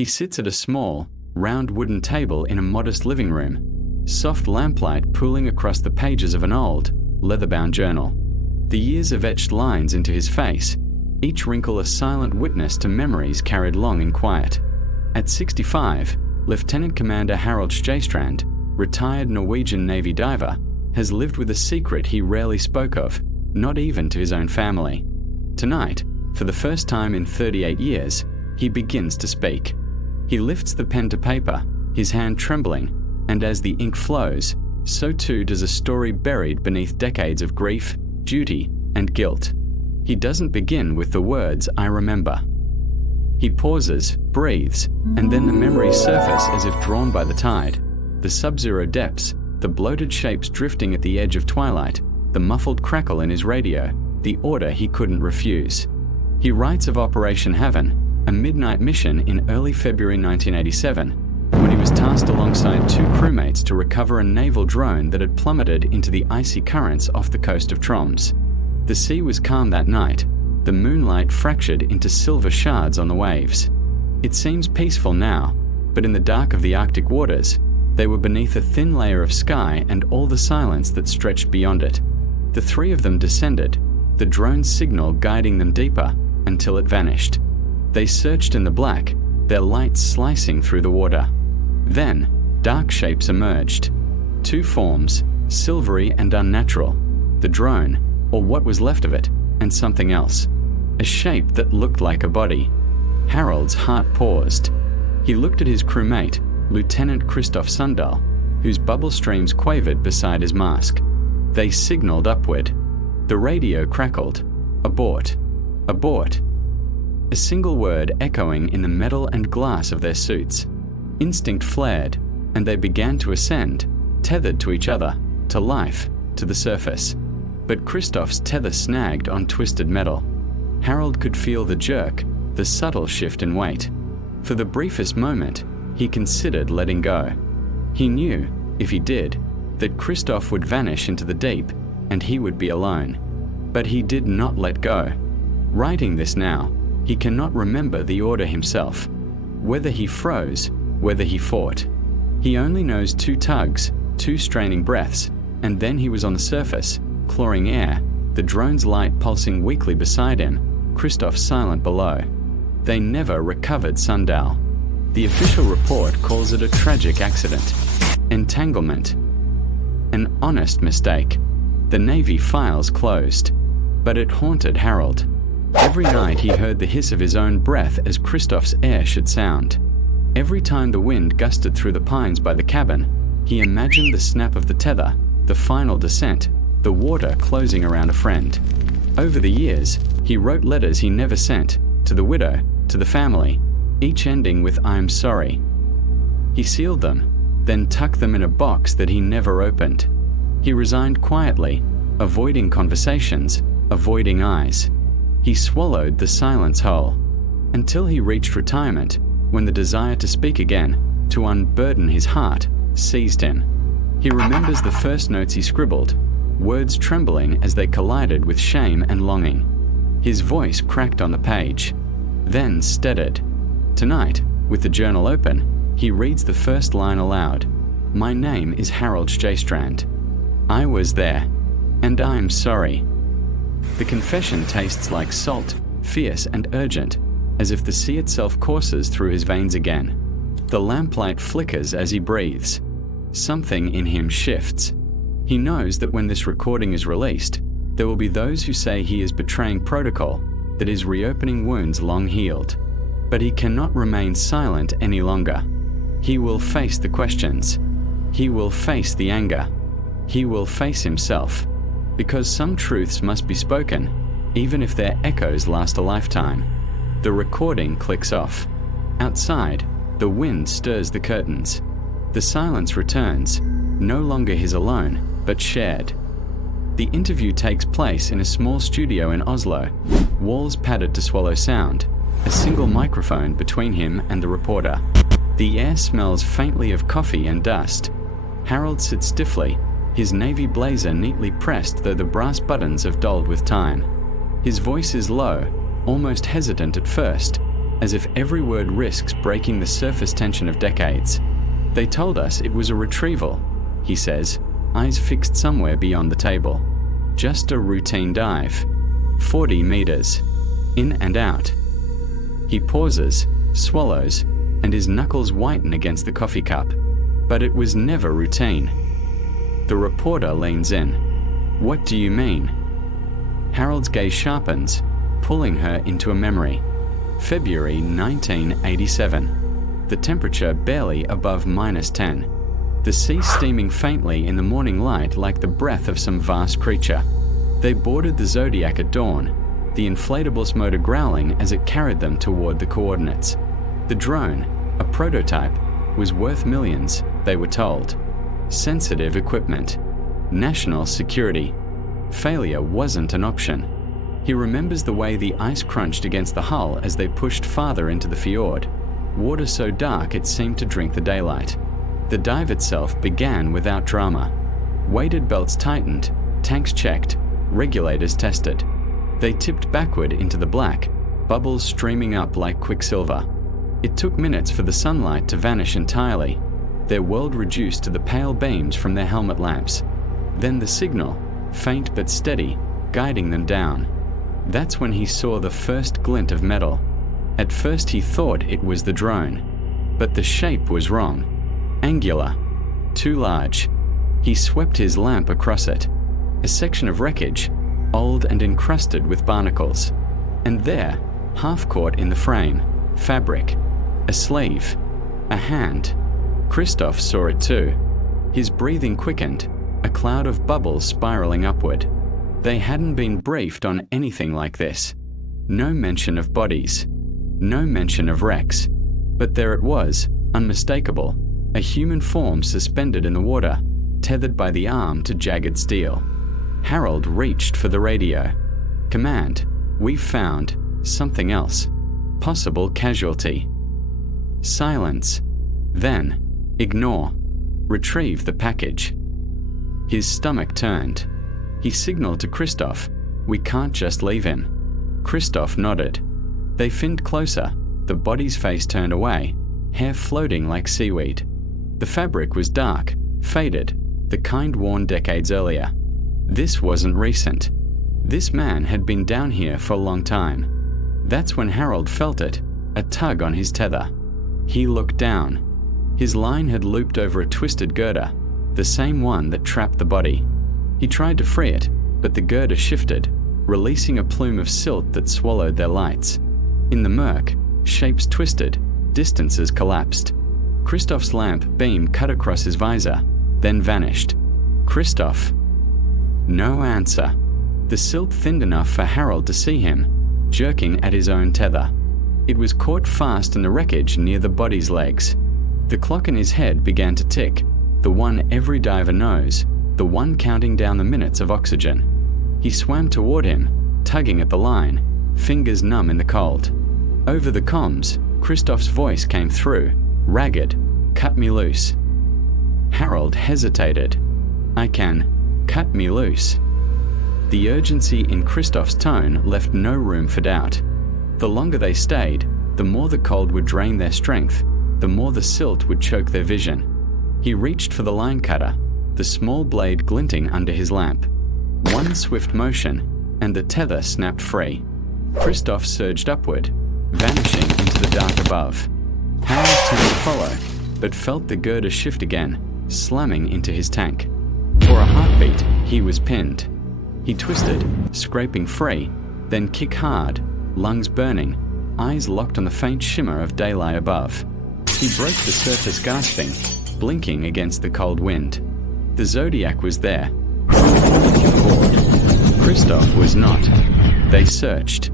He sits at a small, round wooden table in a modest living room, soft lamplight pooling across the pages of an old, leather-bound journal. The years have etched lines into his face, each wrinkle a silent witness to memories carried long in quiet. At 65, Lieutenant Commander Harold Stjeystrand, retired Norwegian Navy diver, has lived with a secret he rarely spoke of, not even to his own family. Tonight, for the first time in 38 years, he begins to speak. He lifts the pen to paper, his hand trembling, and as the ink flows, so too does a story buried beneath decades of grief, duty, and guilt. He doesn't begin with the words, "I remember." He pauses, breathes, and then the memories surface as if drawn by the tide. The sub-zero depths, the bloated shapes drifting at the edge of twilight, the muffled crackle in his radio, the order he couldn't refuse. He writes of Operation Heaven, a midnight mission in early February 1987, when he was tasked alongside two crewmates to recover a naval drone that had plummeted into the icy currents off the coast of Troms. The sea was calm that night, the moonlight fractured into silver shards on the waves. It seems peaceful now, but in the dark of the Arctic waters, they were beneath a thin layer of sky and all the silence that stretched beyond it. The three of them descended, the drone's signal guiding them deeper, until it vanished. They searched in the black, their lights slicing through the water. Then, dark shapes emerged. Two forms, silvery and unnatural. The drone, or what was left of it, and something else. A shape that looked like a body. Harold's heart paused. He looked at his crewmate, Lieutenant Christoph Sundal, whose bubble streams quavered beside his mask. They signaled upward. The radio crackled. Abort. Abort. A single word echoing in the metal and glass of their suits. Instinct flared, and they began to ascend, tethered to each other, to life, to the surface. But Christoph's tether snagged on twisted metal. Harold could feel the jerk, the subtle shift in weight. For the briefest moment, he considered letting go. He knew, if he did, that Christoph would vanish into the deep, and he would be alone. But he did not let go. Writing this now, he cannot remember the order himself. Whether he froze, whether he fought. He only knows two tugs, two straining breaths, and then he was on the surface, clawing air, the drone's light pulsing weakly beside him, Christoph silent below. They never recovered Sundal. The official report calls it a tragic accident. Entanglement. An honest mistake. The Navy files closed. But it haunted Harold. Every night he heard the hiss of his own breath as Christoph's air should sound. Every time the wind gusted through the pines by the cabin, he imagined the snap of the tether, the final descent, the water closing around a friend. Over the years, he wrote letters he never sent, to the widow, to the family, each ending with "I'm sorry." He sealed them, then tucked them in a box that he never opened. He resigned quietly, avoiding conversations, avoiding eyes. He swallowed the silence whole, until he reached retirement, when the desire to speak again, to unburden his heart, seized him. He remembers the first notes he scribbled, words trembling as they collided with shame and longing. His voice cracked on the page, then steadied. Tonight, with the journal open, he reads the first line aloud. "My name is Harold Stjeystrand. I was there, and I'm sorry." The confession tastes like salt, fierce and urgent, as if the sea itself courses through his veins again. The lamplight flickers as he breathes. Something in him shifts. He knows that when this recording is released, there will be those who say he is betraying protocol, that is reopening wounds long healed. But he cannot remain silent any longer. He will face the questions. He will face the anger. He will face himself. Because some truths must be spoken, even if their echoes last a lifetime. The recording clicks off. Outside, the wind stirs the curtains. The silence returns, no longer his alone, but shared. The interview takes place in a small studio in Oslo, walls padded to swallow sound, a single microphone between him and the reporter. The air smells faintly of coffee and dust. Harold sits stiffly, his navy blazer neatly pressed though the brass buttons have dulled with time. His voice is low, almost hesitant at first, as if every word risks breaking the surface tension of decades. They told us it was a retrieval, he says, eyes fixed somewhere beyond the table. Just a routine dive. 40 meters. In and out. He pauses, swallows, and his knuckles whiten against the coffee cup. But it was never routine. The reporter leans in. What do you mean? Harold's gaze sharpens, pulling her into a memory. February 1987. The temperature barely above -10. The sea steaming faintly in the morning light like the breath of some vast creature. They boarded the Zodiac at dawn, the inflatables motor growling as it carried them toward the coordinates. The drone, a prototype, was worth millions, they were told. Sensitive equipment. National security. Failure wasn't an option. He remembers the way the ice crunched against the hull as they pushed farther into the fjord. Water so dark it seemed to drink the daylight. The dive itself began without drama. Weighted belts tightened, tanks checked, regulators tested. They tipped backward into the black, bubbles streaming up like quicksilver. It took minutes for the sunlight to vanish entirely, their world reduced to the pale beams from their helmet lamps. Then the signal, faint but steady, guiding them down. That's when he saw the first glint of metal. At first he thought it was the drone, but the shape was wrong. Angular, too large. He swept his lamp across it. A section of wreckage, old and encrusted with barnacles. And there, half caught in the frame, fabric, a sleeve, a hand. Christoph saw it too. His breathing quickened, a cloud of bubbles spiraling upward. They hadn't been briefed on anything like this. No mention of bodies. No mention of wrecks. But there it was, unmistakable, a human form suspended in the water, tethered by the arm to jagged steel. Harold reached for the radio. Command, we've found something else. Possible casualty. Silence. Then, ignore. Retrieve the package. His stomach turned. He signaled to Christoph, we can't just leave him. Christoph nodded. They finned closer, the body's face turned away, hair floating like seaweed. The fabric was dark, faded, the kind worn decades earlier. This wasn't recent. This man had been down here for a long time. That's when Harold felt it, a tug on his tether. He looked down. His line had looped over a twisted girder, the same one that trapped the body. He tried to free it, but the girder shifted, releasing a plume of silt that swallowed their lights. In the murk, shapes twisted, distances collapsed. Christoph's lamp beam cut across his visor, then vanished. Christoph. No answer. The silt thinned enough for Harold to see him, jerking at his own tether. It was caught fast in the wreckage near the body's legs. The clock in his head began to tick, the one every diver knows, the one counting down the minutes of oxygen. He swam toward him, tugging at the line, fingers numb in the cold. Over the comms, Christoph's voice came through, ragged, cut me loose. Harold hesitated. I can, cut me loose. The urgency in Christoph's tone left no room for doubt. The longer they stayed, the more the cold would drain their strength, the more the silt would choke their vision. He reached for the line cutter, the small blade glinting under his lamp. One swift motion, and the tether snapped free. Christoph surged upward, vanishing into the dark above. Harold turned to follow, but felt the girder shift again, slamming into his tank. For a heartbeat, he was pinned. He twisted, scraping free, then kicked hard, lungs burning, eyes locked on the faint shimmer of daylight above. He broke the surface gasping, blinking against the cold wind. The Zodiac was there, Christoph was not. They searched.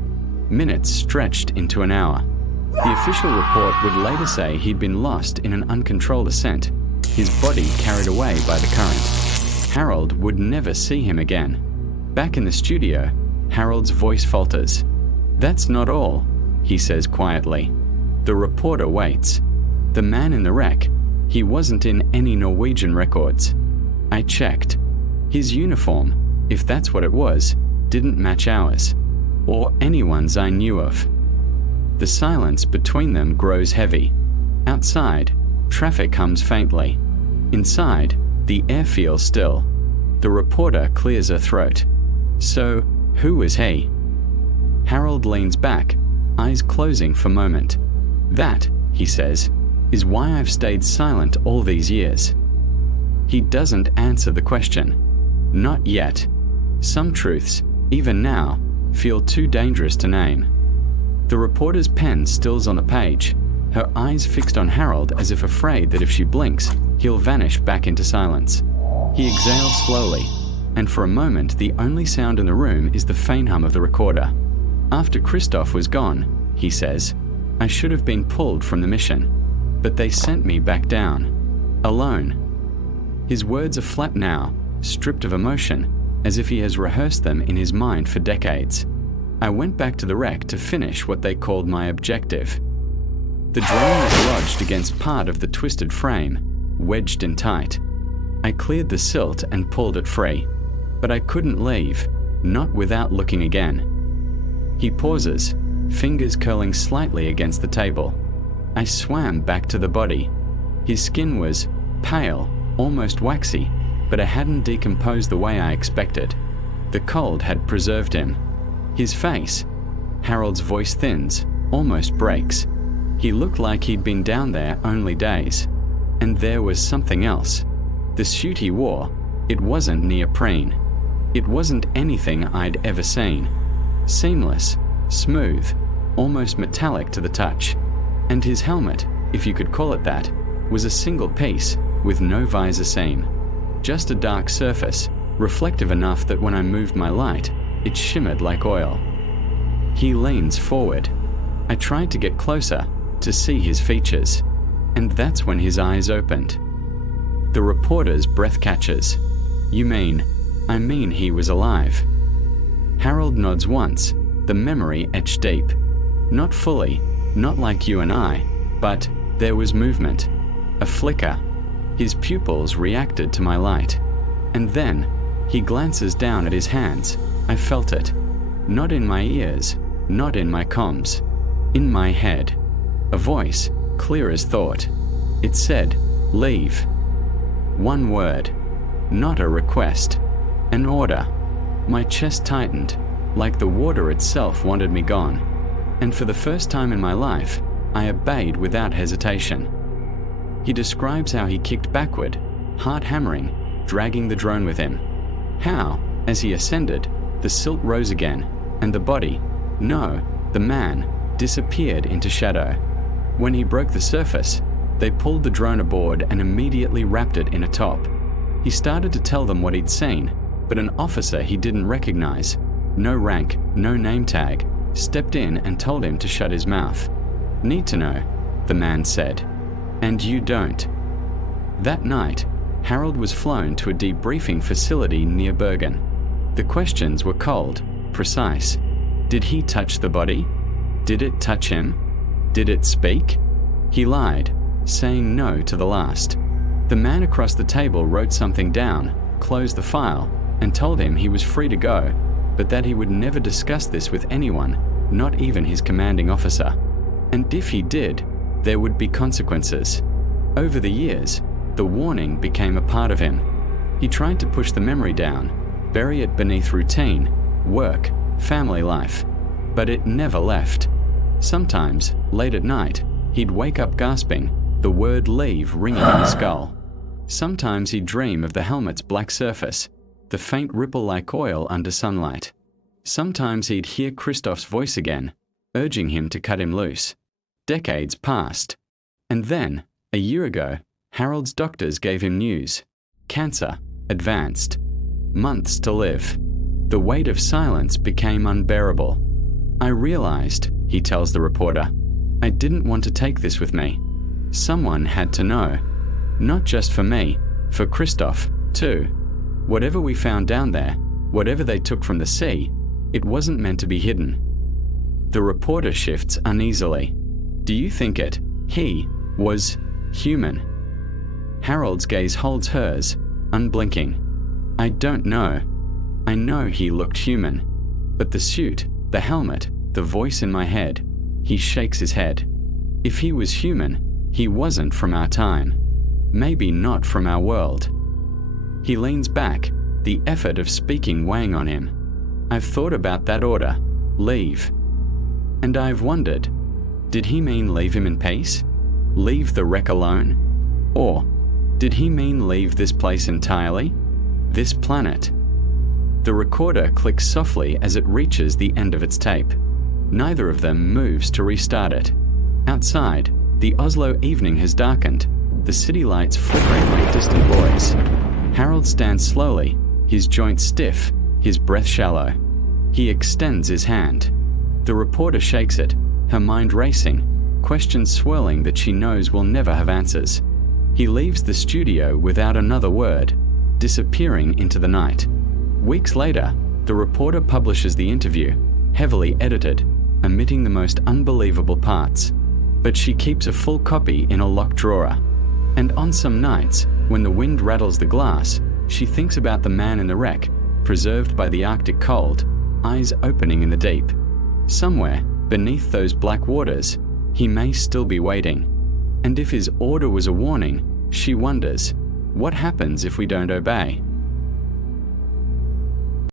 Minutes stretched into an hour. The official report would later say he'd been lost in an uncontrolled ascent, his body carried away by the current. Harold would never see him again. Back in the studio, Harold's voice falters. That's not all, he says quietly. The reporter waits. The man in the wreck, he wasn't in any Norwegian records. I checked. His uniform, if that's what it was, didn't match ours, or anyone's I knew of. The silence between them grows heavy. Outside, traffic hums faintly. Inside, the air feels still. The reporter clears her throat. "So, who was he?" Harold leans back, eyes closing for a moment. "That," he says, "is why I've stayed silent all these years." He doesn't answer the question. Not yet. Some truths, even now, feel too dangerous to name. The reporter's pen stills on the page, her eyes fixed on Harold as if afraid that if she blinks, he'll vanish back into silence. He exhales slowly, and for a moment the only sound in the room is the faint hum of the recorder. "After Christoph was gone," he says, "I should have been pulled from the mission, but they sent me back down. Alone." His words are flat now, stripped of emotion, as if he has rehearsed them in his mind for decades. "I went back to the wreck to finish what they called my objective." The drone was lodged against part of the twisted frame, wedged in tight. "I cleared the silt and pulled it free, but I couldn't leave, not without looking again." He pauses, fingers curling slightly against the table. "I swam back to the body. His skin was pale, almost waxy, but it hadn't decomposed the way I expected. The cold had preserved him. His face," Harold's voice thins, almost breaks. "He looked like he'd been down there only days. And there was something else. The suit he wore, it wasn't neoprene. It wasn't anything I'd ever seen. Seamless, smooth, almost metallic to the touch. And his helmet, if you could call it that, was a single piece, with no visor seam. Just a dark surface, reflective enough that when I moved my light, it shimmered like oil." He leans forward. I tried to get closer, to see his features, and that's when his eyes opened. The reporter's breath catches. "You mean, I mean he was alive." Harold nods once, the memory etched deep. Not fully, not like you and I, but there was movement, a flicker. His pupils reacted to my light. And then, he glances down at his hands. I felt it. Not in my ears, not in my comms. In my head. A voice, clear as thought. It said, "Leave." One word. Not a request. An order. My chest tightened, like the water itself wanted me gone. And for the first time in my life, I obeyed without hesitation. He describes how he kicked backward, heart hammering, dragging the drone with him. How, as he ascended, the silt rose again, and the body, no, the man, disappeared into shadow. When he broke the surface, they pulled the drone aboard and immediately wrapped it in a top. He started to tell them what he'd seen, but an officer he didn't recognize, no rank, no name tag, stepped in and told him to shut his mouth. "Need to know," the man said. "And you don't." That night, Harold was flown to a debriefing facility near Bergen. The questions were cold, precise. Did he touch the body? Did it touch him? Did it speak? He lied, saying no to the last. The man across the table wrote something down, closed the file, and told him he was free to go, but that he would never discuss this with anyone, not even his commanding officer. And if he did, there would be consequences. Over the years, the warning became a part of him. He tried to push the memory down, bury it beneath routine, work, family life, but it never left. Sometimes, late at night, he'd wake up gasping, the word leave ringing in his skull. Sometimes he'd dream of the helmet's black surface, the faint ripple like oil under sunlight. Sometimes he'd hear Christoph's voice again, urging him to cut him loose. Decades passed. And then, a year ago, Harold's doctors gave him news. Cancer, advanced. Months to live. The weight of silence became unbearable. "I realized," he tells the reporter, "I didn't want to take this with me. Someone had to know. Not just for me, for Christoph, too. Whatever we found down there, whatever they took from the sea, it wasn't meant to be hidden." The reporter shifts uneasily. "Do you think he was human?" Harold's gaze holds hers, unblinking. "I don't know. I know he looked human. But the suit, the helmet, the voice in my head, He shakes his head. If he was human, he wasn't from our time. Maybe not from our world. He leans back, the effort of speaking weighing on him. I've thought about that order. Leave. And I've wondered, did he mean leave him in peace? Leave the wreck alone? Or did he mean leave this place entirely? This planet? The recorder clicks softly as it reaches the end of its tape. Neither of them moves to restart it. Outside, the Oslo evening has darkened, the city lights flickering like distant buoys. Harold stands slowly, his joints stiff, his breath shallow. He extends his hand. The reporter shakes it, her mind racing, questions swirling that she knows will never have answers. He leaves the studio without another word, disappearing into the night. Weeks later, the reporter publishes the interview, heavily edited, omitting the most unbelievable parts. But she keeps a full copy in a locked drawer. And on some nights, when the wind rattles the glass, she thinks about the man in the wreck, preserved by the Arctic cold, eyes opening in the deep. Somewhere, beneath those black waters, he may still be waiting. And if his order was a warning, she wonders, what happens if we don't obey?